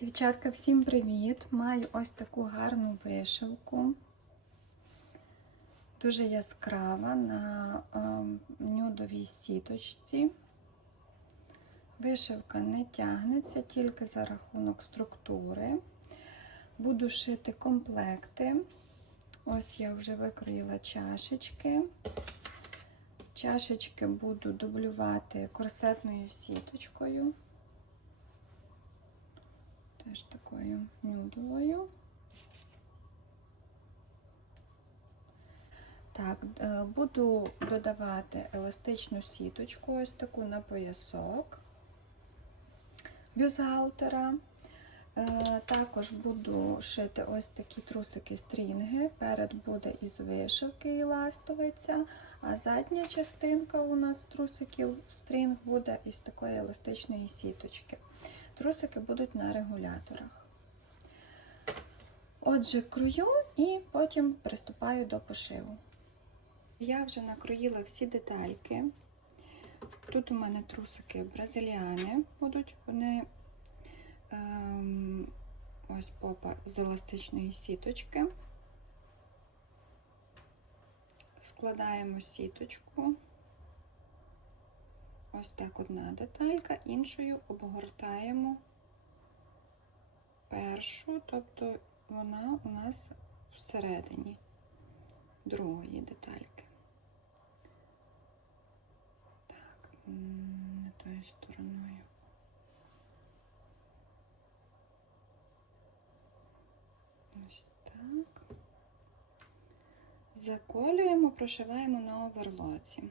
Дівчатка, всім привіт! Маю ось таку гарну вишивку. Дуже яскрава на нюдовій сіточці. Вишивка не тягнеться тільки за рахунок структури. Буду шити комплекти. Ось я вже викроїла чашечки. Чашечки буду дублювати корсетною сіточкою. Теж такою нюдовою. Так, е, буду додавати еластичну сіточку, ось таку на поясок бюзгалтера. Е, Також буду шити ось такі трусики стрінги. Перед буде із вишивки і ластовиця, а задня частинка у нас трусиків стрінг буде із такої еластичної сіточки. Трусики будуть на регуляторах. Отже, крою і потім приступаю до пошиву. Я вже накроїла всі детальки. Тут у мене трусики бразиліани будуть, вони ем, ось попа з еластичної сіточки. Складаємо сіточку. Ось так одна деталька, іншою обгортаємо першу, тобто вона у нас всередині другої детальки. Так, не тою стороною. Ось так. Заколюємо, прошиваємо на оверлоці.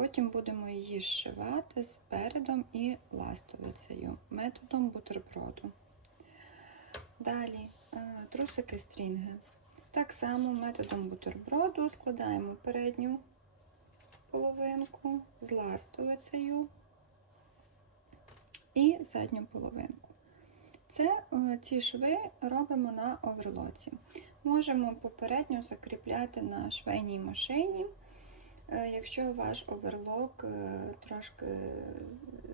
Потім будемо її зшивати з передом і ластовицею методом бутерброду. Далі е, трусики стрінги. Так само методом бутерброду складаємо передню половинку з ластовицею і задню половинку. Це е, ці шви робимо на оверлоці. Можемо попередньо закріпляти на швейній машині. Е, Якщо ваш оверлок е, трошки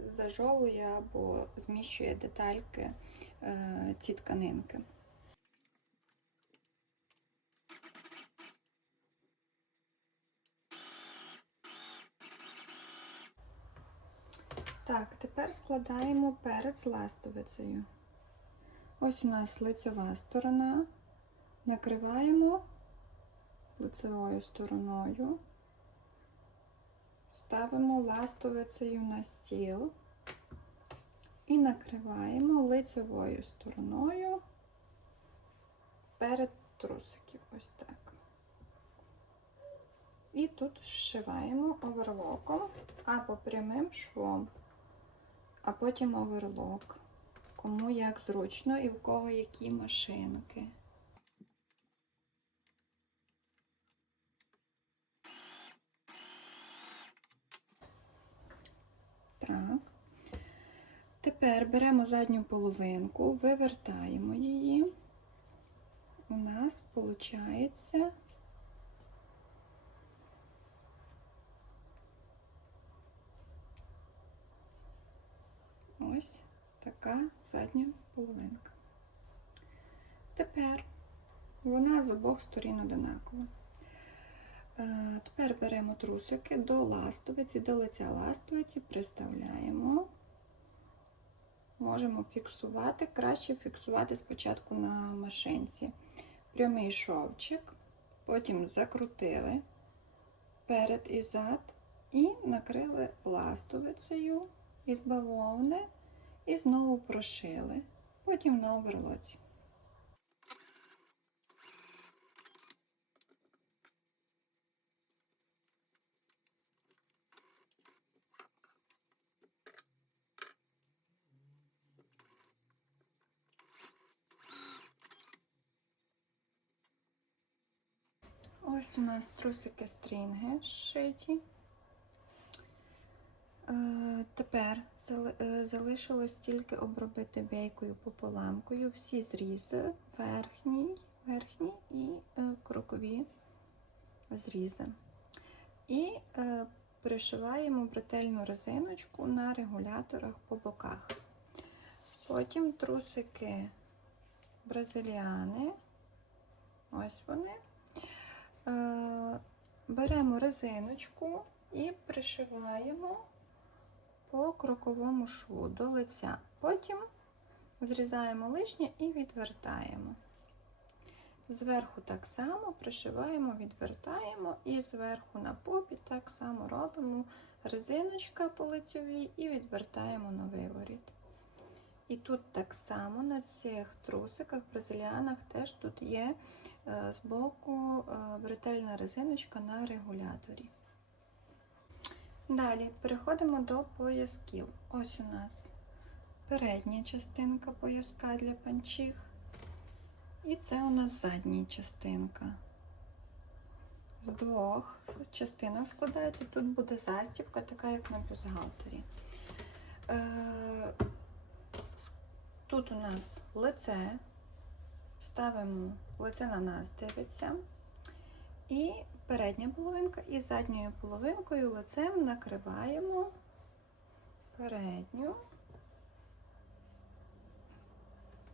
зажовує або зміщує детальки е, ці тканинки. Так, тепер складаємо перед ластовицею. Ось у нас лицева сторона. Накриваємо лицевою стороною. Ставимо ластовицею на стіл і накриваємо лицевою стороною перед трусиків. Ось так. І тут зшиваємо оверлоком або прямим швом, а потім оверлок. Кому як зручно і в кого які машинки. Так. Тепер беремо задню половинку, вивертаємо її. У нас виходить ось така задня половинка. Тепер вона з обох сторін одинакова. Е, Тепер беремо трусики до ластовиці, до лиця ластовиці, приставляємо. Можемо фіксувати, краще фіксувати спочатку на машинці. Прямий шовчик, потім закрутили перед і зад і накрили ластовицею із бавовни і знову прошили, потім на оверлоці. Ось у нас трусики стрінги зшиті. Е, Тепер е, залишилось тільки обробити бейкою пополамкою всі зрізи, верхній, верхній і е, крокові зрізи. І пришиваємо бретельну резиночку на регуляторах по боках. Потім трусики бразиліани. Ось вони. Е, беремо резиночку і пришиваємо по кроковому шву до лиця. Потім зрізаємо лишнє і відвертаємо. Зверху так само пришиваємо, відвертаємо і зверху на попі так само робимо резиночка по лицьовій і відвертаємо на виворіт. І тут так само на цих трусиках, бразиліанах теж тут є е, збоку е, бретельна резиночка на регуляторі. Далі переходимо до поясків. Ось у нас передня частинка пояска для панчіх. І це у нас задня частинка. З двох частинок складається. Тут буде застібка, така як на бюстгальтері. Тут у нас лице, ставимо лице на нас дивиться. І передня половинка, і задньою половинкою лицем накриваємо передню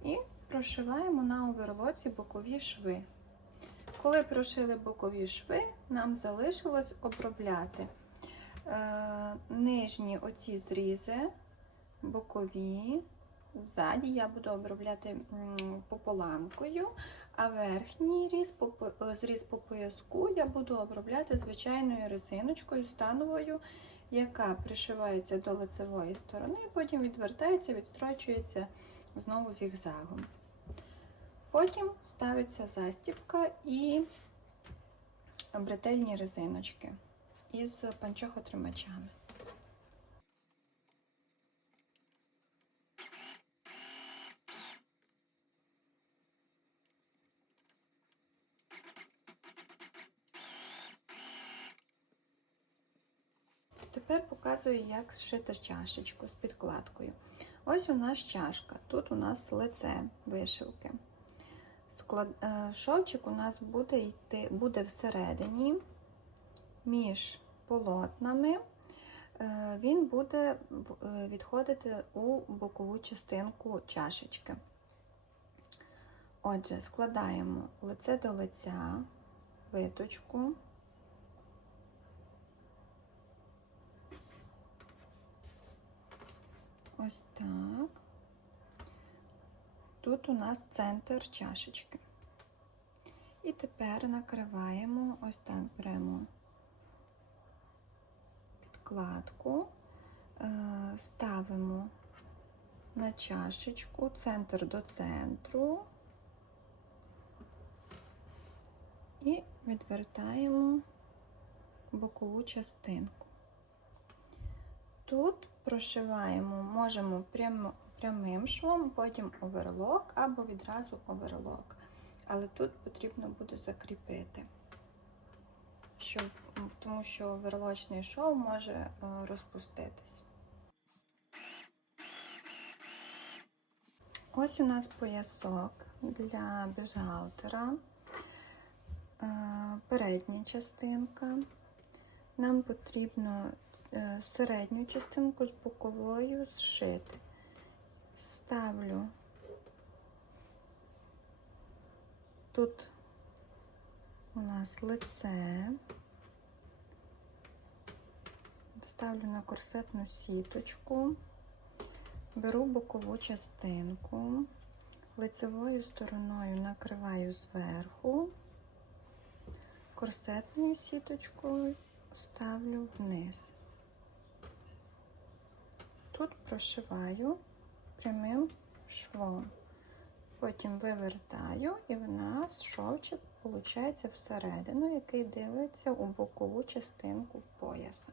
і прошиваємо на оверлоці бокові шви. Коли прошили бокові шви, нам залишилось обробляти е, нижні оці зрізи, бокові. Ззаді я буду обробляти пополамкою, а верхній різ по- зріз по пояску я буду обробляти звичайною резиночкою становою, яка пришивається до лицевої сторони, потім відвертається, відстрочується знову зігзагом. Потім ставиться застібка і бретельні резиночки із панчохотримачами. Тепер показую, як зшити чашечку з підкладкою. Ось у нас чашка, тут у нас лице вишивки. Склад... е, Шовчик у нас буде йти, буде всередині між полотнами. Е, Він буде е, відходити у бокову частинку чашечки. Отже, складаємо лице до лиця, виточку. Ось так. Тут у нас центр чашечки. І тепер накриваємо, ось так беремо підкладку, е, ставимо на чашечку, центр до центру і відвертаємо бокову частинку. Тут прошиваємо, можемо прямо, прямим швом, потім оверлок або відразу оверлок. Але тут потрібно буде закріпити, щоб, тому що оверлочний шов може е, розпуститись. Ось у нас поясок для бюстгальтера, Е, передня частинка. Нам потрібно середню частинку з боковою зшити. Ставлю тут у нас лице, ставлю на корсетну сіточку, беру бокову частинку, лицевою стороною накриваю зверху, корсетною сіточкою ставлю вниз. Тут прошиваю прямим швом. Потім вивертаю, і в нас шовчик виходить всередину, який дивиться у бокову частинку пояса.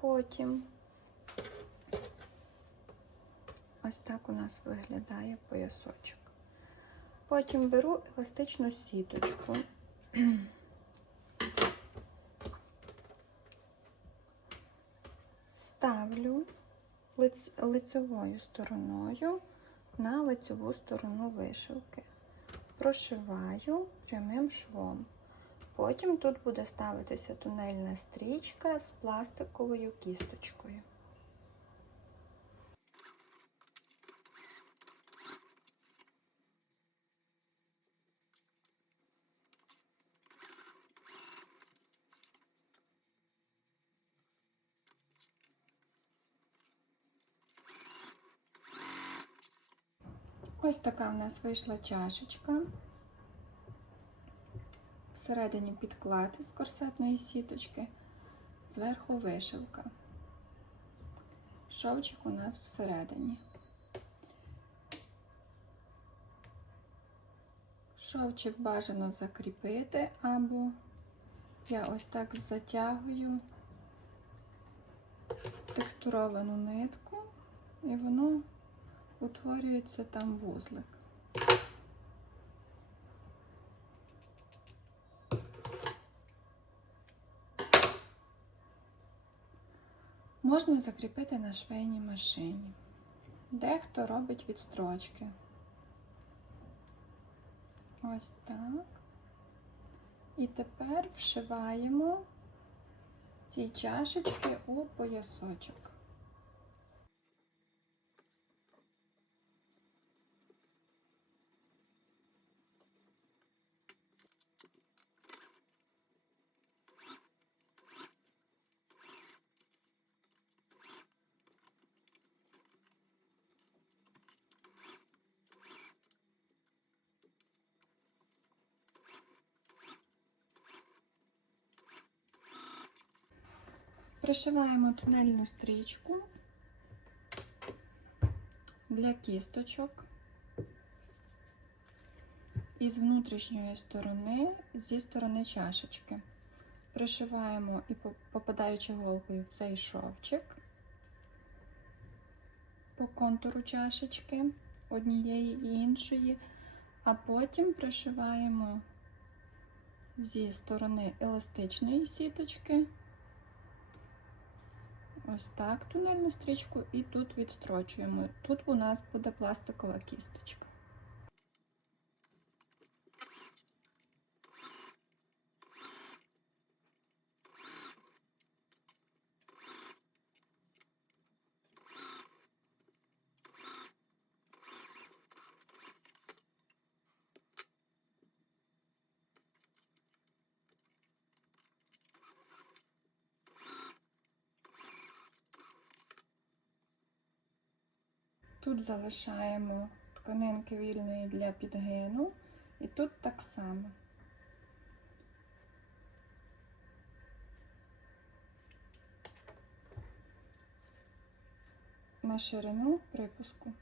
Потім ось так у нас виглядає поясочок. Потім беру еластичну сіточку. Ставлю лицевою стороною на лицеву сторону вишивки. Прошиваю прямим швом. Потім тут буде ставитися тунельна стрічка з пластиковою кісточкою. Ось така в нас вийшла чашечка. Всередині підклад з корсетної сіточки, зверху вишивка. Шовчик у нас всередині. Шовчик бажано закріпити, або я ось так затягую текстуровану нитку, і воно утворюється там вузлик. Можна закріпити на швейній машині. Дехто робить відстрочки. Ось так. І тепер вшиваємо ці чашечки у поясочок. Пришиваємо тунельну стрічку для кісточок із внутрішньої сторони, зі сторони чашечки. Пришиваємо і попадаючи голкою в цей шовчик по контуру чашечки однієї і іншої, а потім пришиваємо зі сторони еластичної сіточки. Ось так тунельну стрічку і тут відстрочуємо. Тут у нас буде пластикова кісточка. Тут залишаємо тканинки вільної для підгину, і тут так само. На ширину припуску.